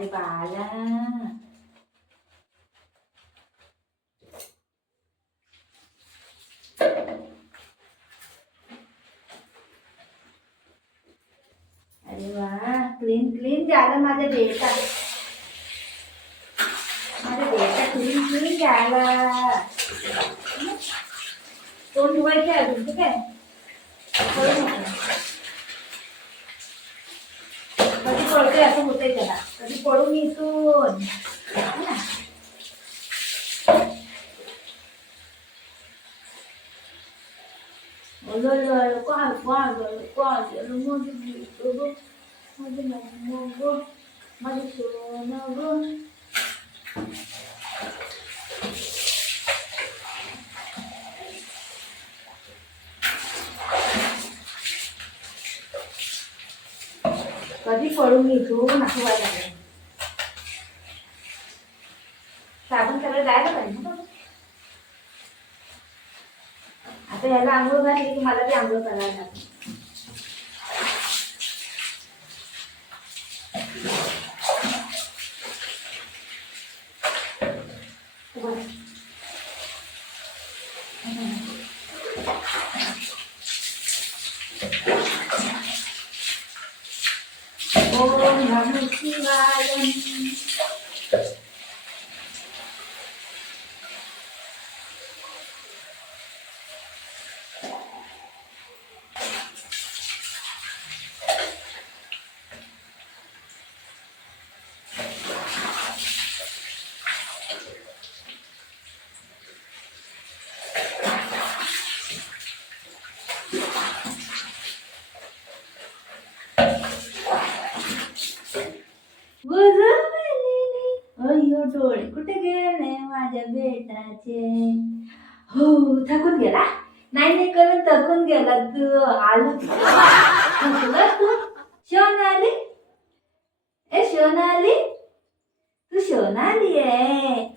माझे बाळा. अरे वा, क्लीन क्लीन झालं माझ्या बेटा. माझ्या बेटा क्लीन क्लीन झाला. तोंड धुवायचे अजून ठीक आहे. कधी पळतोय असं होतंय त्याला. कधी पळून इथून कधी पळून इथून असं व्हायला लागलं. साबण सगळं जायला पाहिजे ना. आता याला आंघोळ घातली की मला बी आंघोळ करायला लागली. ओम नमः शिवाय. अय्यो डोळे कुठे गेले माझ्या बेटाचे. हो थकून गेला. नाही नाही करून थकून गेला तू. आलं तू. सोनाली, ए सोनाली, तू सोनाली आहे.